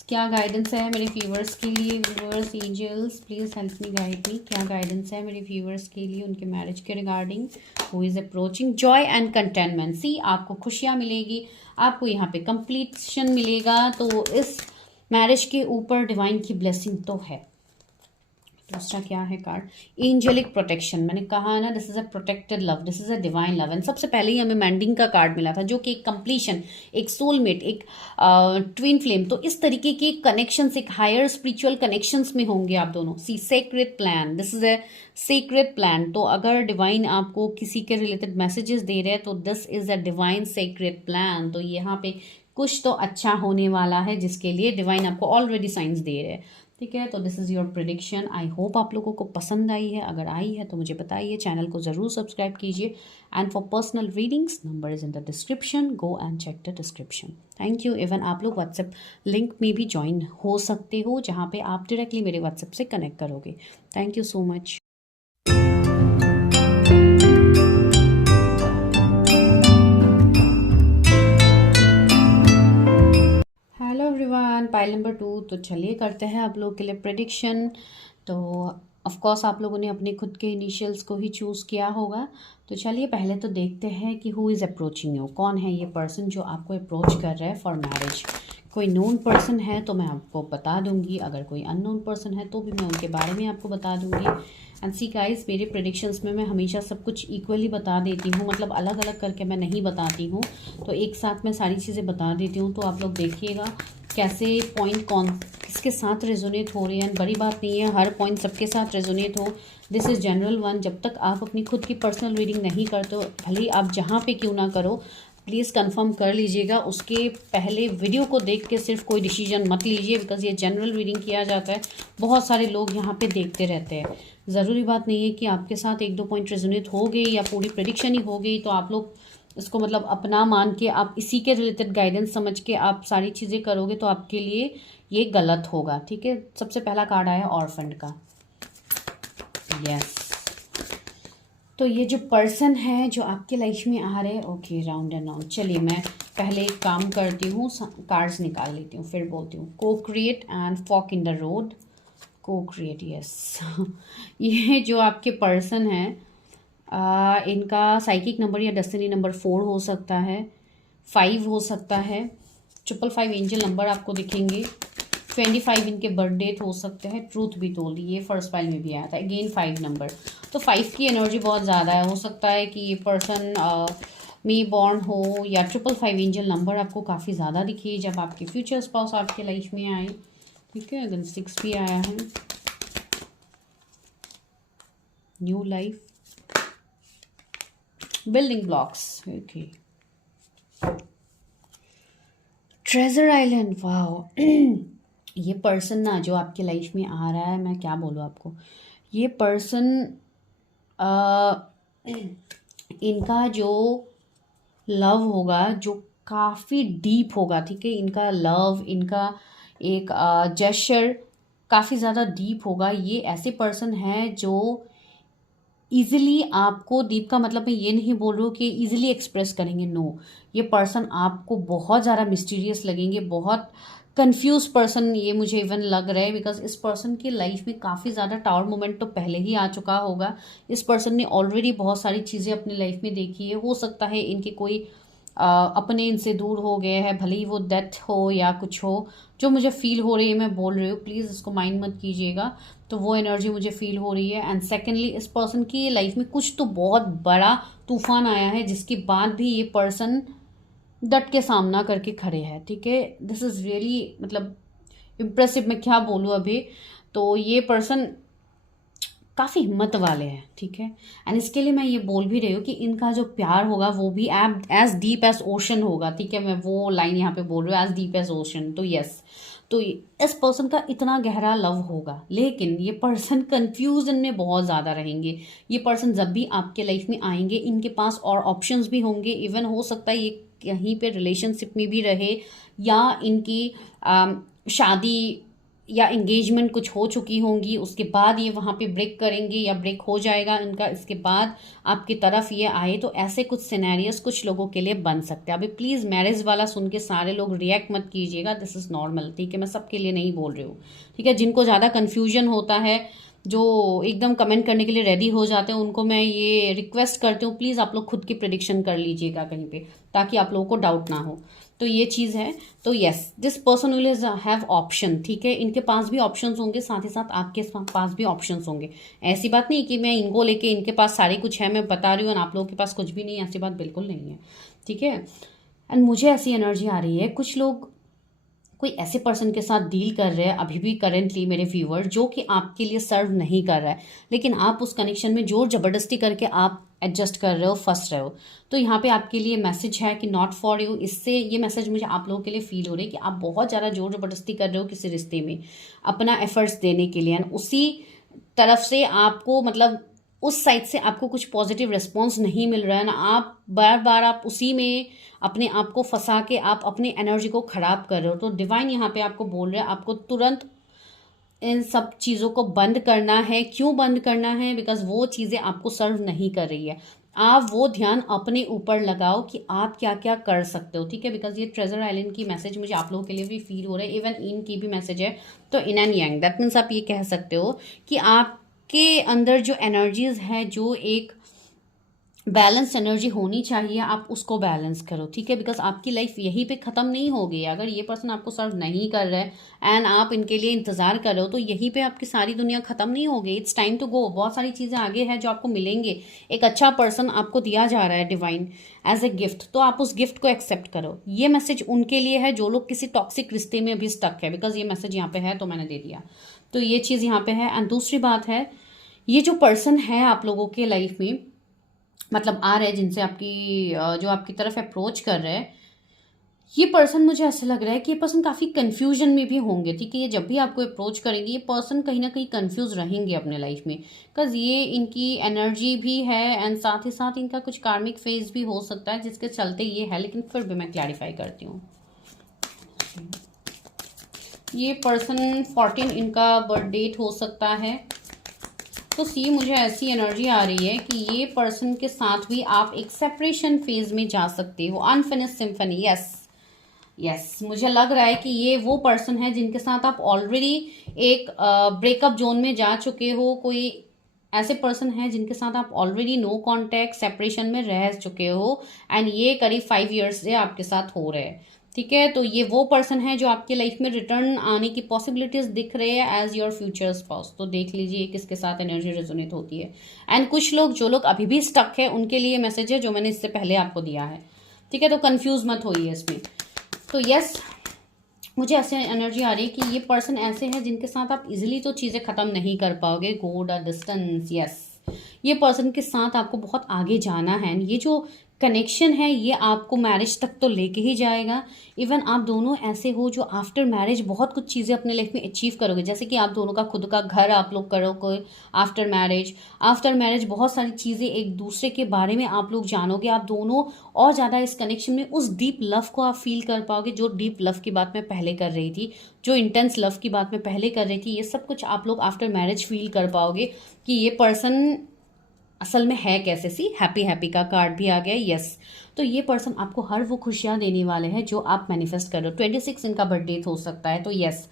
क्या गाइडेंस है मेरे व्यूवर्स के लिए। Viewers, angels please help me, guide me, क्या गाइडेंस है मेरे व्यूवर्स के लिए उनके मैरिज के regarding. Who is approaching joy and containment, see आपको खुशियाँ मिलेगी, आपको यहाँ पे कंप्लीशन मिलेगा। तो इस मैरिज के ऊपर डिवाइन की ब्लेसिंग तो है। दूसरा क्या है कार्ड, एंजेलिक प्रोटेक्शन। मैंने कहा है ना, this is a protected love, this is a divine love. And सबसे पहले ही हमें मैंडिंग का कार्ड मिला था जो कि एक कंप्लीशन, एक सोलमेट, एक ट्विन फ्लेम। तो इस तरीके के कनेक्शंस एक हायर स्पिरिचुअल कनेक्शंस में होंगे आप दोनों। See secret plan, this is a secret plan. तो अगर डिवाइन आपको किसी के रिलेटेड मैसेजेस दे रहे हैं तो this is a divine secret plan. तो यहाँ पे कुछ तो अच्छा होने वाला है जिसके लिए डिवाइन आपको ऑलरेडी साइंस दे रहे हैं, ठीक है। तो this is your prediction. I hope आप लोगों को पसंद आई है, अगर आई है तो मुझे बताइए, चैनल को ज़रूर सब्सक्राइब कीजिए। And for personal readings number is in the description, go and check the description. Thank you. Even आप लोग व्हाट्सएप लिंक में भी ज्वाइन हो सकते हो जहाँ पे आप डायरेक्टली मेरे व्हाट्सएप से कनेक्ट करोगे। Thank you so much. Hello everyone, pile number 2। तो चलिए करते हैं आप लोग के लिए प्रेडिक्शन। तो ऑफ कोर्स आप लोगों ने अपने खुद के इनिशियल्स को ही चूज़ किया होगा। तो चलिए पहले तो देखते हैं कि हु इज़ अप्रोचिंग यू, कौन है ये पर्सन जो आपको अप्रोच कर रहा है फॉर मैरिज। कोई नोन पर्सन है तो मैं आपको बता दूंगी, अगर कोई अननोन पर्सन है तो भी मैं उनके बारे में आपको बता दूंगी। एंड सी गाइस, मेरे प्रेडिक्शंस में मैं हमेशा सब कुछ इक्वली बता देती हूँ, मतलब अलग अलग करके मैं नहीं बताती हूँ, तो एक साथ मैं सारी चीज़ें बता देती हूँ। तो आप लोग देखिएगा कैसे पॉइंट कौन किसके साथ रेजोनेट हो रहे हैं। बड़ी बात नहीं है हर पॉइंट सबके साथ रेजोनेट हो, दिस इज़ जनरल वन। जब तक आप अपनी खुद की पर्सनल रीडिंग नहीं करते हो, भले ही आप जहाँ पे क्यों ना करो, प्लीज़ कंफर्म कर लीजिएगा। उसके पहले वीडियो को देख के सिर्फ कोई डिसीजन मत लीजिए, बिकॉज ये जनरल रीडिंग किया जाता है। बहुत सारे लोग यहाँ पे देखते रहते हैं, ज़रूरी बात नहीं है कि आपके साथ 1-2 पॉइंट रेजोनेट हो गई या पूरी प्रेडिक्शन ही हो गई तो आप लोग इसको मतलब अपना मान के आप इसी के रिलेटेड गाइडेंस समझ के आप सारी चीज़ें करोगे तो आपके लिए ये गलत होगा, ठीक है। सबसे पहला कार्ड आया ऑर्फन का, यस। तो ये जो पर्सन है जो आपके लाइफ में आ रहे हैं, ओके, राउंड एंड राउंड। चलिए मैं पहले एक काम करती हूँ, कार्ड्स निकाल लेती हूँ फिर बोलती हूँ। को create and fork in the road, को क्रिएट, यस। ये जो आपके पर्सन है इनका साइकिक नंबर या डेस्टिनी नंबर 4 हो सकता है, 5 हो सकता है, 555 एंजल नंबर आपको दिखेंगे, 25 इनके बर्थ डेट हो सकते हैं। ट्रूथ भी टोल्ड, ये फर्स्ट फाइल में भी आया था, अगेन 5 नंबर। तो 5 की एनर्जी बहुत ज़्यादा है, हो सकता है कि ये पर्सन में बॉर्न हो, या 555 एंजल नंबर आपको काफ़ी ज़्यादा दिखे जब आपके फ्यूचर स्पाउस आपके लाइफ में आए, ठीक है। अगर 6 भी आया है, new life, building blocks, okay, treasure island, wow. ये पर्सन ना जो आपके लाइफ में आ रहा है, मैं क्या बोलूँ आपको, ये पर्सन इनका जो लव होगा जो काफ़ी डीप होगा, ठीक है, इनका लव, इनका एक जेस्चर काफ़ी ज़्यादा डीप होगा। ये ऐसे पर्सन है जो ईज़िली आपको, डीप का मतलब मैं ये नहीं बोल रही हूँ कि ईज़िली एक्सप्रेस करेंगे, नो। ये पर्सन आपको बहुत ज़्यादा मिस्टीरियस लगेंगे, बहुत कंफ्यूज पर्सन ये मुझे इवन लग रहा है, बिकॉज इस पर्सन की लाइफ में काफ़ी ज़्यादा टावर मोमेंट तो पहले ही आ चुका होगा। इस पर्सन ने ऑलरेडी बहुत सारी चीज़ें अपनी लाइफ में देखी है। हो सकता है इनके कोई अपने इनसे दूर हो गए हैं, भले ही वो डेथ हो या कुछ हो, जो मुझे फील हो रही है मैं बोल रही हूँ, प्लीज़ इसको माइंड मत कीजिएगा। तो वो एनर्जी मुझे फील हो रही है। एंड सेकेंडली, इस पर्सन की लाइफ में कुछ तो बहुत बड़ा तूफान आया है, जिसके बाद भी ये पर्सन डट के सामना करके खड़े हैं, ठीक है। दिस इज़ रियली मतलब इम्प्रेसिव, मैं क्या बोलूँ अभी। तो ये पर्सन काफ़ी हिम्मत वाले हैं, ठीक है। एंड इसके लिए मैं ये बोल भी रही हूँ कि इनका जो प्यार होगा वो भी एज डीप एज ओशन होगा, ठीक है। मैं वो लाइन यहाँ पे बोल रही हूँ, एज डीप एज ओशन। तो यस, तो इस पर्सन का इतना गहरा लव होगा, लेकिन ये पर्सन कंफ्यूजन में बहुत ज़्यादा रहेंगे। ये पर्सन जब भी आपके लाइफ में आएंगे, इनके पास और ऑप्शंस भी होंगे। इवन हो सकता है ये कहीं पे रिलेशनशिप में भी रहे, या इनकी शादी या एंगेजमेंट कुछ हो चुकी होंगी, उसके बाद ये वहाँ पे ब्रेक करेंगे या ब्रेक हो जाएगा इनका, इसके बाद आपकी तरफ ये आए। तो ऐसे कुछ सिनेरियोस कुछ लोगों के लिए बन सकते हैं। अभी प्लीज़ मैरिज वाला सुन के सारे लोग रिएक्ट मत कीजिएगा, दिस इज़ नॉर्मल, ठीक है। मैं सबके लिए नहीं बोल रही हूँ, ठीक है। जिनको ज़्यादा कन्फ्यूजन होता है, जो एकदम कमेंट करने के लिए रेडी हो जाते हैं, उनको मैं ये रिक्वेस्ट करती हूँ, प्लीज़ आप लोग खुद की प्रिडिक्शन कर लीजिएगा कहीं पे, ताकि आप लोगों को डाउट ना हो। तो ये चीज़ है। तो yes, this person will have option, ठीक है। इनके पास भी ऑप्शंस होंगे, साथ ही साथ आपके पास भी ऑप्शंस होंगे। ऐसी बात नहीं कि मैं इनको लेके इनके पास सारी कुछ है, मैं बता रही हूँ और आप लोगों के पास कुछ भी नहीं है, ऐसी बात बिल्कुल नहीं है, ठीक है। एंड मुझे ऐसी एनर्जी आ रही है, कुछ लोग कोई ऐसे पर्सन के साथ डील कर रहे हैं अभी भी करेंटली मेरे व्यूअर, जो कि आपके लिए सर्व नहीं कर रहा है, लेकिन आप उस कनेक्शन में जोर जबरदस्ती करके आप एडजस्ट कर रहे हो, फंस रहे हो। तो यहाँ पे आपके लिए मैसेज है कि नॉट फॉर यू। इससे ये मैसेज मुझे आप लोगों के लिए फील हो रही है कि आप बहुत ज़्यादा जोर जबरदस्ती कर रहे हो किसी रिश्ते में अपना एफर्ट्स देने के लिए, एंड उसी तरफ से आपको मतलब उस साइड से आपको कुछ पॉजिटिव रिस्पॉन्स नहीं मिल रहा है ना, आप बार बार आप उसी में अपने आप को फंसा के आप अपनी एनर्जी को खराब कर रहे हो। तो डिवाइन यहाँ पे आपको बोल रहे हैं आपको तुरंत इन सब चीज़ों को बंद करना है। क्यों बंद करना है? बिकॉज वो चीज़ें आपको सर्व नहीं कर रही है। आप वो ध्यान अपने ऊपर लगाओ कि आप क्या क्या कर सकते हो, ठीक है। बिकॉज ये ट्रेजर आइलैंड की मैसेज मुझे आप लोगों के लिए भी फील हो रहा है, इवन इनकी भी मैसेज है। तो in and yang, that means आप ये कह सकते हो कि आपके अंदर जो एनर्जीज है, जो एक बैलेंस एनर्जी होनी चाहिए, आप उसको बैलेंस करो, ठीक है। बिकॉज आपकी लाइफ यहीं पे ख़त्म नहीं हो गई। अगर ये पर्सन आपको सर्व नहीं कर रहा है एंड आप इनके लिए इंतज़ार कर रहे हो, तो यहीं पे आपकी सारी दुनिया ख़त्म नहीं हो गई। It's time to go. बहुत सारी चीज़ें आगे हैं जो आपको मिलेंगे। एक अच्छा पर्सन आपको दिया जा रहा है डिवाइन एज ए गिफ्ट, तो आप उस गिफ्ट को एक्सेप्ट करो। ये मैसेज उनके लिए है जो लोग किसी टॉक्सिक रिश्ते में अभी स्टक है, बिकॉज ये मैसेज यहाँ पे है तो मैंने दे दिया। तो ये चीज़ यहाँ पे है। एंड दूसरी बात है, ये जो पर्सन है आप लोगों के लाइफ में मतलब आ रहे हैं, जिनसे आपकी जो आपकी तरफ अप्रोच कर रहे हैं, ये पर्सन मुझे ऐसा लग रहा है कि ये पर्सन काफ़ी कंफ्यूजन में भी होंगे, ठीक है। ये जब भी आपको अप्रोच करेंगे, ये पर्सन कहीं ना कहीं कंफ्यूज रहेंगे अपने लाइफ में, बिकॉज ये इनकी एनर्जी भी है एंड साथ ही साथ इनका कुछ कार्मिक फेज भी हो सकता है जिसके चलते ये है। लेकिन फिर भी मैं क्लैरिफाई करती हूँ। ये पर्सन 14 इनका बर्थ डेट हो सकता है। तो सी, मुझे ऐसी एनर्जी आ रही है कि ये पर्सन के साथ भी आप एक सेपरेशन फेज में जा सकते हो, अनफिनिश्ड सिम्फनी। यस यस, मुझे लग रहा है कि ये वो पर्सन है जिनके साथ आप ऑलरेडी एक ब्रेकअप जोन में जा चुके हो। कोई ऐसे पर्सन है जिनके साथ आप ऑलरेडी नो कांटेक्ट सेपरेशन में रह चुके हो, एंड ये करीब 5 इयर्स से आपके साथ हो रहे हैं, ठीक है। तो ये वो पर्सन है जो आपके लाइफ में रिटर्न आने की पॉसिबिलिटीज दिख रहे हैं एज योर फ्यूचर स्पाउस। तो देख लीजिए किसके साथ एनर्जी रेजोनेट होती है। एंड कुछ लोग, जो लोग अभी भी स्टक है, उनके लिए मैसेज है जो मैंने इससे पहले आपको दिया है, ठीक है। तो कंफ्यूज मत होइए इसमें। तो यस, मुझे ऐसे एनर्जी आ रही है कि ये पर्सन ऐसे हैं जिनके साथ आप इजिली तो चीज़ें ख़त्म नहीं कर पाओगे। Go the distance. यस, ये पर्सन के साथ आपको बहुत आगे जाना है। ये जो कनेक्शन है ये आपको मैरिज तक तो लेके ही जाएगा। इवन आप दोनों ऐसे हो जो आफ्टर मैरिज बहुत कुछ चीज़ें अपने लाइफ में अचीव करोगे, जैसे कि आप दोनों का खुद का घर आप लोग करोगे आफ्टर मैरिज बहुत सारी चीज़ें एक दूसरे के बारे में आप लोग जानोगे। आप दोनों और ज़्यादा इस कनेक्शन में उस डीप लव को आप फील कर पाओगे, जो डीप लव की बात मैं पहले कर रही थी, जो इंटेंस लव की बात मैं पहले कर रही थी। ये सब कुछ आप लोग आफ्टर मैरिज फील कर पाओगे कि ये पर्सन असल में है कैसे। सी हैप्पी हैप्पी का कार्ड भी आ गया, यस। तो ये पर्सन आपको हर वो खुशियाँ देने वाले हैं जो आप मैनिफेस्ट कर रहे हो। 26 इनका बर्थडे हो सकता है, तो यस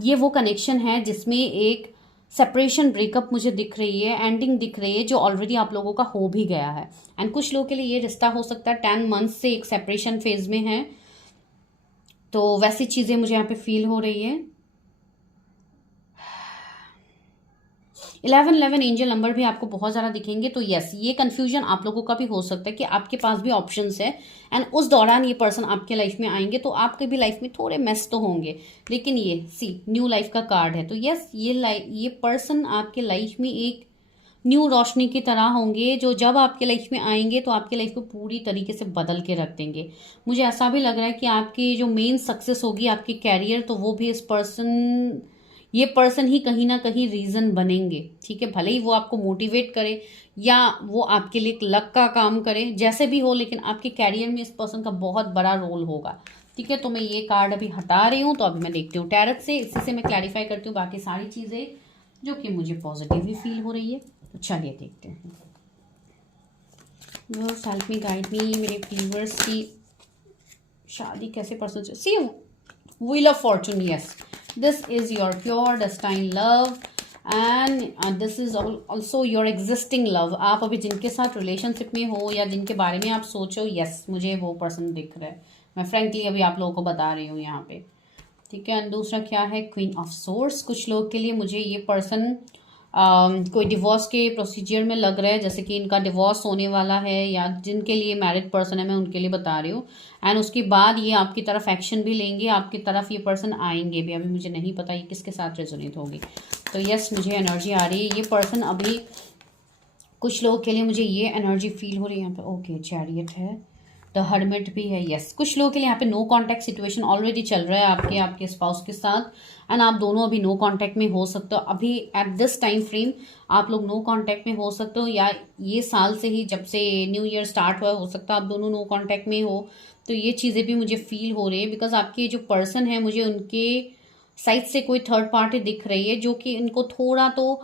ये वो कनेक्शन है जिसमें एक सेपरेशन ब्रेकअप मुझे दिख रही है, एंडिंग दिख रही है, जो ऑलरेडी आप लोगों का हो भी गया है। एंड कुछ लोगों के लिए ये रिश्ता हो सकता है 10 मंथ से एक सेपरेशन फेज में है, तो वैसी चीज़ें मुझे यहाँ पे फील हो रही है। 1111 एंजल नंबर भी आपको बहुत ज़्यादा दिखेंगे, तो यस ये कन्फ्यूजन आप लोगों का भी हो सकता है कि आपके पास भी ऑप्शंस है एंड उस दौरान ये पर्सन आपके लाइफ में आएंगे, तो आपके भी लाइफ में थोड़े मेस तो होंगे, लेकिन ये सी न्यू लाइफ का कार्ड है। तो यस ये पर्सन आपके लाइफ में एक न्यू रोशनी की तरह होंगे, जो जब आपके लाइफ में आएंगे तो आपके लाइफ को पूरी तरीके से बदल के रख देंगे। मुझे ऐसा भी लग रहा है कि आपकी जो मेन सक्सेस होगी आपकी कैरियर, तो वो भी ये पर्सन ही कहीं ना कहीं रीजन बनेंगे, ठीक है। भले ही वो आपको मोटिवेट करे या वो आपके लिए लक का काम करे, जैसे भी हो, लेकिन आपके कैरियर में इस पर्सन का बहुत बड़ा रोल होगा, ठीक है। तो मैं ये कार्ड अभी हटा रही हूँ, तो अभी मैं देखती हूँ टैरट से, इसी से मैं क्लैरिफाई करती हूँ बाकी सारी चीज़ें जो कि मुझे पॉजिटिवली फील हो रही है। तो चलिए देखते हैं। Universe help me guide me, मेरे व्यूअर्स की शादी कैसे पर्सन से see wheel of fortune, yes this is your pure destined love and this is also your existing love। आप अभी जिनके साथ रिलेशनशिप में हो या जिनके बारे में आप सोचो, यस मुझे वो पर्सन दिख रहा है। मैं फ्रेंकली अभी आप लोगों को बता रही हूँ यहाँ पे, ठीक है। दूसरा क्या है, क्वीन ऑफ सोर्स। कुछ लोग के लिए मुझे ये पर्सन कोई डिवोर्स के प्रोसीजर में लग रहा है, जैसे कि इनका डिवोर्स होने वाला है, या जिनके लिए मैरिड पर्सन है मैं उनके लिए बता रही हूँ। एंड उसके बाद ये आपकी तरफ एक्शन भी लेंगे, आपकी तरफ ये पर्सन आएंगे भी। अभी मुझे नहीं पता ये किसके साथ रेजोनेट होगी, तो यस मुझे एनर्जी आ रही है। ये पर्सन अभी कुछ लोगों के लिए मुझे ये एनर्जी फील हो रही है यहाँ पे। ओके चैरियट है, द हर्मिट भी है, यस। कुछ लोगों के लिए यहाँ पे नो कांटेक्ट सिचुएशन ऑलरेडी चल रहा है आपके स्पाउस के साथ, एंड आप दोनों अभी नो कांटेक्ट में हो सकते हो। अभी एट दिस टाइम फ्रेम आप लोग नो कांटेक्ट में हो सकते हो, या ये साल से ही जब से न्यू ईयर स्टार्ट हुआ हो सकता है आप दोनों नो कांटेक्ट में हो। तो ये चीज़ें भी मुझे फील हो रही है, बिकॉज आपके जो पर्सन है मुझे उनके साइड से कोई थर्ड पार्टी दिख रही है, जो कि इनको थोड़ा तो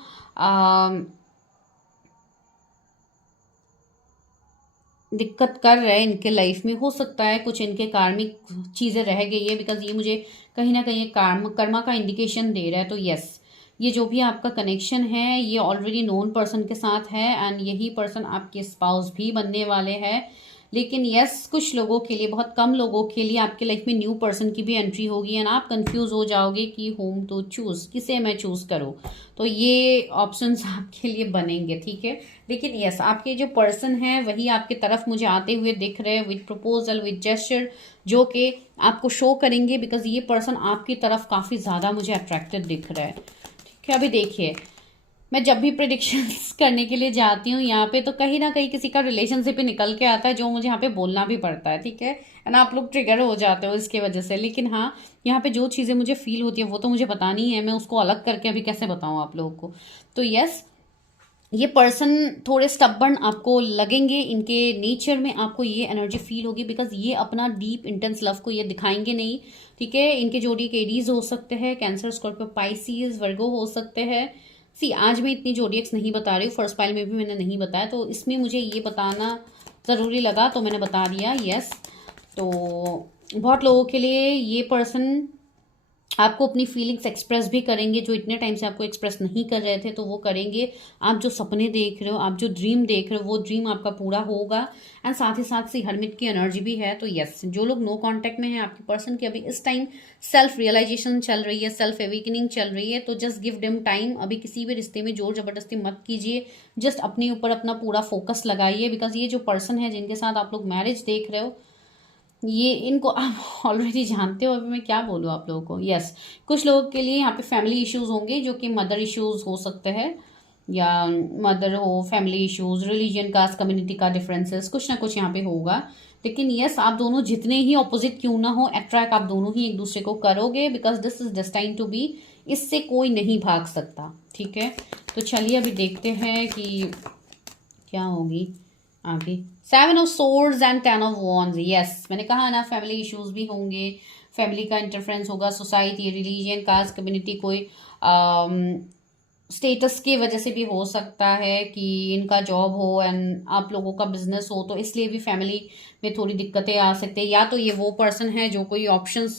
दिक्कत कर रहे हैं इनके लाइफ में। हो सकता है कुछ इनके कार्मिक चीज़ें रह गई है, बिकॉज ये मुझे कहीं ना कहीं कर्मा का इंडिकेशन दे रहा है। तो यस ये जो भी आपका कनेक्शन है ये ऑलरेडी नोन पर्सन के साथ है, एंड यही पर्सन आपके स्पाउस भी बनने वाले हैं। लेकिन यस कुछ लोगों के लिए, बहुत कम लोगों के लिए आपके लाइफ में न्यू पर्सन की भी एंट्री होगी, एंड आप कंफ्यूज हो जाओगे कि होम तो चूज किसे मैं चूज करूं। तो ये ऑप्शंस आपके लिए बनेंगे, ठीक है। लेकिन यस आपके जो पर्सन है वही आपके तरफ मुझे आते हुए दिख रहे हैं विद प्रपोजल, विद जेस्चर, जो कि आपको शो करेंगे, बिकॉज ये पर्सन आपकी तरफ काफ़ी ज़्यादा मुझे अट्रैक्टेड दिख रहा है, ठीक है। अभी देखिए मैं जब भी प्रेडिक्शंस करने के लिए जाती हूँ यहाँ पे, तो कहीं ना कहीं किसी का रिलेशनशिप ही निकल के आता है, जो मुझे यहाँ पे बोलना भी पड़ता है, ठीक है। एंड आप लोग ट्रिगर हो जाते हो इसके वजह से। लेकिन हाँ यहाँ पे जो चीज़ें मुझे फील होती है वो तो मुझे बतानी है, मैं उसको अलग करके अभी कैसे बताऊँ आप लोगों को। तो यस ये पर्सन थोड़े स्टबर्न आपको लगेंगे, इनके नेचर में आपको ये एनर्जी फील होगी, बिकॉज ये अपना डीप इंटेंस लव को ये दिखाएंगे नहीं, ठीक है। इनके जोड़ी एरीज हो सकते हैं, कैंसर, स्कॉर्पियो, पाइसिस, वर्गो हो सकते हैं। सी आज मैं इतनी जोडियक्स नहीं बता रही हूँ, फर्स्ट पाइल में भी मैंने नहीं बताया, तो इसमें मुझे ये बताना ज़रूरी लगा तो मैंने बता दिया, यस। तो बहुत लोगों के लिए ये पर्सन आपको अपनी फीलिंग्स एक्सप्रेस भी करेंगे, जो इतने टाइम से आपको एक्सप्रेस नहीं कर रहे थे, तो वो करेंगे। आप जो सपने देख रहे हो, आप जो ड्रीम देख रहे हो, वो ड्रीम आपका पूरा होगा। एंड साथ ही साथ से हरमिट की एनर्जी भी है। तो यस जो लोग नो कांटेक्ट में हैं आपके पर्सन की, अभी इस टाइम सेल्फ रियलाइजेशन चल रही है, सेल्फ एवेकनिंग चल रही है, तो जस्ट गिव देम टाइम। अभी किसी भी रिश्ते में जोर जबरदस्ती मत कीजिए, जस्ट अपने ऊपर अपना पूरा फोकस लगाइए, बिकॉज ये जो पर्सन है जिनके साथ आप लोग मैरिज देख रहे हो, ये इनको आप ऑलरेडी जानते हो। अभी मैं क्या बोलूँ आप लोगों को। यस कुछ लोगों के लिए यहाँ पे फैमिली इश्यूज होंगे, जो कि मदर इश्यूज हो सकते हैं, या मदर हो, family issues, religion, caste, community का डिफरेंसेस, कुछ ना कुछ यहाँ पे होगा। लेकिन यस, आप दोनों जितने ही ऑपोजिट क्यों ना हो, अट्रैक्ट आप दोनों ही एक दूसरे को करोगे, because this is destined to be. इससे कोई नहीं भाग सकता, ठीक है। तो चलिए अभी देखते हैं कि क्या होगी आगे। 7 of swords and 10 of wands. Yes, मैंने कहा ना फैमिली इश्यूज भी होंगे, फैमिली का इंटरफेरेंस होगा, सोसाइटी, रिलीजन, कास्ट, कम्युनिटी, कोई स्टेटस की वजह से भी हो सकता है कि इनका जॉब हो एंड आप लोगों का बिजनेस हो, तो इसलिए भी फैमिली में थोड़ी दिक्कतें आ सकती है। या तो ये वो पर्सन है जो कोई ऑप्शंस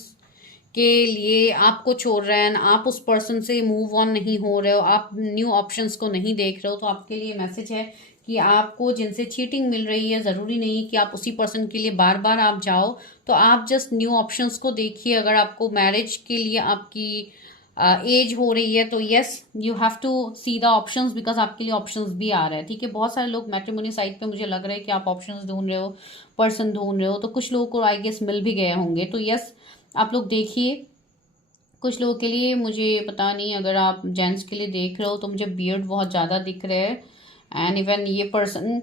के लिए आपको छोड़ रहे हैं, आप उस पर्सन से मूव ऑन नहीं हो रहे हो, आप न्यू ऑप्शंस को नहीं देख रहे हो। तो आपके लिए मैसेज है कि आपको जिनसे चीटिंग मिल रही है, ज़रूरी नहीं कि आप उसी पर्सन के लिए बार बार आप जाओ। तो आप जस्ट न्यू ऑप्शंस को देखिए। अगर आपको मैरिज के लिए आपकी एज हो रही है तो yes, you have to see the options, because आपके लिए ऑप्शंस भी आ रहे हैं, ठीक है। बहुत सारे लोग मैट्रिमोनी साइट पे मुझे लग रहा है कि आप ऑप्शंस ढूंढ रहे हो, पर्सन ढूंढ रहे हो, तो कुछ लोगों को आई गेस मिल भी गए होंगे। तो यस, आप लोग देखिए। कुछ लोगों के लिए मुझे पता नहीं, अगर आप जेंट्स के लिए देख रहे हो तो मुझे बियर्ड बहुत ज़्यादा दिख रहे हैं, एंड इवन ये पर्सन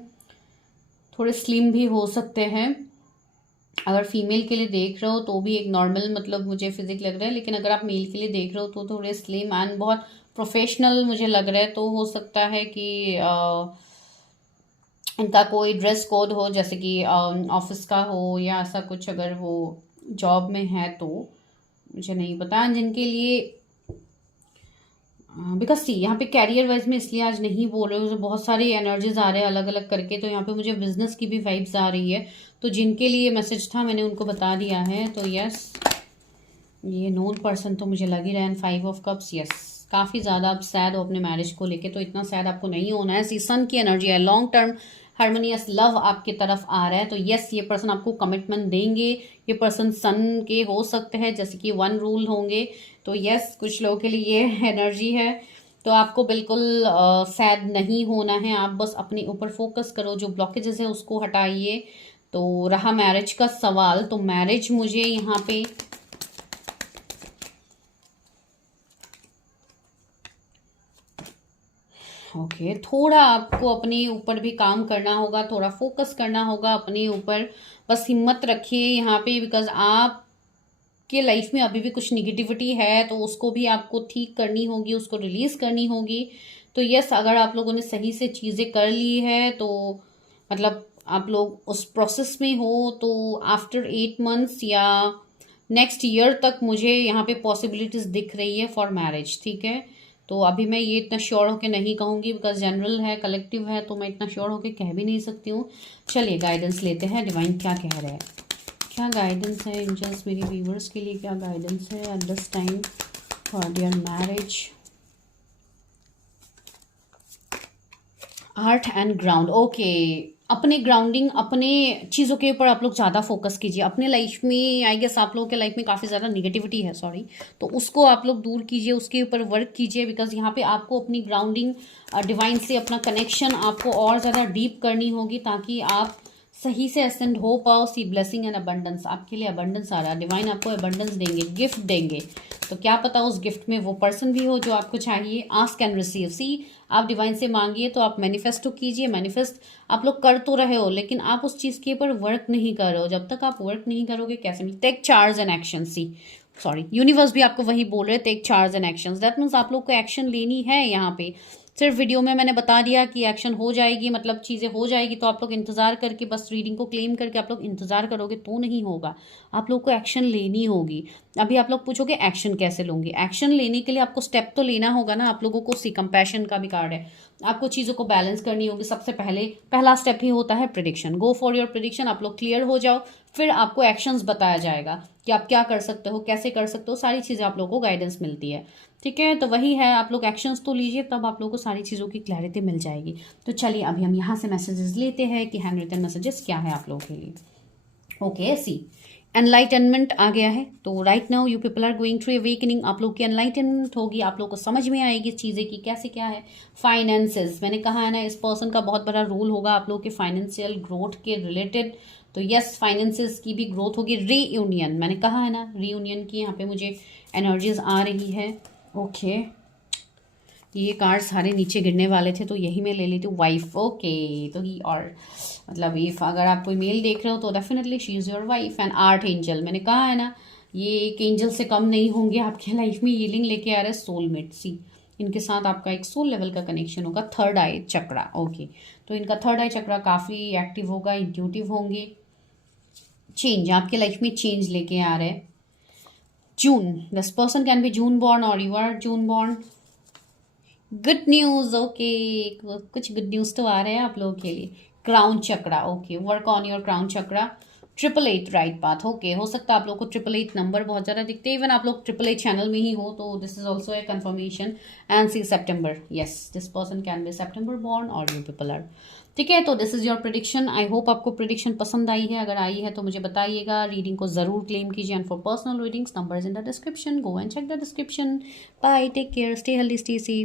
थोड़े स्लिम भी हो सकते हैं। अगर फीमेल के लिए देख रहे हो तो भी एक नॉर्मल मतलब मुझे फिजिक लग रहा है, लेकिन अगर आप मेल के लिए देख रहे हो तो थोड़े स्लिम एंड बहुत प्रोफेशनल मुझे लग रहा है। तो हो सकता है कि इनका कोई ड्रेस कोड हो, जैसे कि ऑफिस का हो या ऐसा कुछ, अगर वो जॉब में है तो मुझे नहीं पता। जिनके लिए बिकॉज सी यहाँ पे कैरियर वाइज में इसलिए आज नहीं बोल रहे हो, बहुत सारी एनर्जीज आ रहे हैं अलग अलग करके, तो यहाँ पे मुझे बिजनेस की भी वाइब्स आ रही है। तो जिनके लिए मैसेज था मैंने उनको बता दिया है। तो यस, ये नोन पर्सन तो मुझे लग ही रहा है। 5 ऑफ कप्स, यस, काफ़ी ज़्यादा आप सैड हो अपने मैरिज को लेके। तो इतना सैड आपको नहीं होना है। सीसन की एनर्जी है, लॉन्ग टर्म हार्मोनियस लव आपकी तरफ आ रहा है। तो यस, ये पर्सन आपको कमिटमेंट देंगे। ये पर्सन सन के हो सकते हैं, जैसे कि 1 रूल होंगे। तो यस, कुछ लोगों के लिए ये एनर्जी है। तो आपको बिल्कुल सैड नहीं होना है। आप बस अपने ऊपर फोकस करो, जो ब्लॉकेजेस है उसको हटाइए। तो रहा मैरिज का सवाल, तो मैरिज मुझे यहाँ पे ओके थोड़ा आपको अपने ऊपर भी काम करना होगा, थोड़ा फोकस करना होगा अपने ऊपर। बस हिम्मत रखिए यहाँ पे, बिकॉज आप के लाइफ में अभी भी कुछ निगेटिविटी है, तो उसको भी आपको ठीक करनी होगी, उसको रिलीज करनी होगी। तो यस, अगर आप लोगों ने सही से चीज़ें कर ली है, तो मतलब आप लोग उस प्रोसेस में हो, तो आफ्टर 8 मंथ्स या नेक्स्ट ईयर तक मुझे यहाँ पे पॉसिबिलिटीज दिख रही है फॉर मैरिज, ठीक है। तो अभी मैं ये इतना श्योर होके नहीं कहूँगी, बिकॉज जनरल है, कलेक्टिव है, तो मैं इतना श्योर होके कह भी नहीं सकती हूँ। चलिए गाइडेंस लेते हैं, डिवाइन क्या कह रहे हैं, क्या गाइडेंस है एंजल्स मेरे व्यूवर्स के लिए, क्या गाइडेंस है at this time for their marriage. Art and ground, okay. अपने ग्राउंडिंग, अपने चीज़ों के ऊपर आप लोग ज़्यादा फोकस कीजिए अपने लाइफ में। आई गेस आप लोगों के लाइफ में काफ़ी ज़्यादा निगेटिविटी है, सॉरी, तो उसको आप लोग दूर कीजिए, उसके ऊपर वर्क कीजिए। बिकॉज यहाँ पे आपको अपनी ग्राउंडिंग डिवाइन से अपना कनेक्शन आपको और ज़्यादा डीप करनी होगी, ताकि आप सही से असेंड हो पाओ। सी ब्लेसिंग एंड अबंडेंस, आपके लिए अबंडेंस आ रहा है, डिवाइन आपको अबंडेंस देंगे, गिफ्ट देंगे। तो क्या पता उस गिफ्ट में वो पर्सन भी हो जो आपको चाहिए। आस्क एंड रिसीव, सी आप डिवाइन से मांगिए तो आप मैनिफेस्ट तो कीजिए। मैनिफेस्ट आप लोग कर तो रहे हो, लेकिन आप उस चीज़ के ऊपर वर्क नहीं कर रहे हो। जब तक आप वर्क नहीं करोगे कैसे मिले। Take charge and action, see sorry, universe भी आपको वही बोल रहे हैं, take charge and action. That means आप लोग को एक्शन लेनी है। यहाँ पे सिर्फ वीडियो में मैंने बता दिया कि एक्शन हो जाएगी, मतलब चीज़ें हो जाएगी, तो आप लोग इंतजार करके बस रीडिंग को क्लेम करके आप लोग इंतजार करोगे तो नहीं होगा। आप लोग को एक्शन लेनी होगी। अभी आप लोग पूछोगे एक्शन कैसे लूंगी, एक्शन लेने के लिए आपको स्टेप तो लेना होगा ना। आप लोगों को सी कंपैशन का भी कार्ड है, आपको चीज़ों को बैलेंस करनी होगी। सबसे पहले पहला स्टेप ही होता है prediction. Go for your prediction, आप लोग क्लियर हो जाओ, फिर आपको एक्शंस बताया जाएगा कि आप क्या कर सकते हो, कैसे कर सकते हो, सारी चीज़ें आप लोगों को गाइडेंस मिलती है, ठीक है। तो वही है, आप लोग एक्शंस तो लीजिए, तब आप लोगों को सारी चीज़ों की क्लैरिटी मिल जाएगी। तो चलिए अभी हम यहाँ से मैसेजेस लेते हैं कि हैंड रिटन मैसेजेस क्या है आप लोगों के लिए। ओके, सी एनलाइटनमेंट आ गया है। तो right now you people are going through awakening, आप लोग की एनलाइटनमेंट होगी, आप लोग को समझ में आएगी चीज़ें की कैसे क्या है। फाइनेंसेस, मैंने कहा है ना, इस पर्सन का बहुत बड़ा रोल होगा आप लोग के फाइनेंशियल ग्रोथ के रिलेटेड। तो यस, फाइनेंसेस की भी ग्रोथ होगी। रीयूनियन, मैंने कहा है ना, रीयूनियन की यहाँ पे मुझे एनर्जीज आ रही है। ओके, ये कार्ड सारे नीचे गिरने वाले थे तो यही मैं ले लेती हूँ, वाइफ। ओके, तो ही और मतलब इफ अगर आप कोई मेल देख रहे हो तो definitely she is your wife. And art angel, मैंने कहा है ना, ये एक एंजल से कम नहीं होंगे आपके लाइफ में, हीलिंग लेके आ रहे हैं सोलमेट। सी, इनके साथ आपका एक सोल लेवल का कनेक्शन होगा। थर्ड आई चक्रा, ओके, तो इनका थर्ड आई चक्रा काफ़ी एक्टिव होगा, इंट्यूटिव होंगे। चेंज, आपके लाइफ में चेंज लेके आ रहे हैं। June, this person can be June born और you are June born. Good news, okay, कुछ गुड न्यूज़ तो आ रहे हैं आप लोगों के लिए। Crown chakra, okay, work on your crown chakra. 888 right path, okay, हो सकता है आप लोग को 888 नंबर बहुत ज़्यादा दिखते हैं, इवन आप लोग 888 चैनल में ही हो, तो this is also a confirmation. And see September, yes, this person can be September born और यू पीपल आर। ठीक है, तो this is your prediction. I hope आपको प्रिडिक्शन पसंद आई है। अगर आई है तो मुझे बताइएगा, रीडिंग को जरूर क्लेम कीजिए। And for personal readings, number is in the description, go and check the description. Bye, take care, stay healthy, stay safe.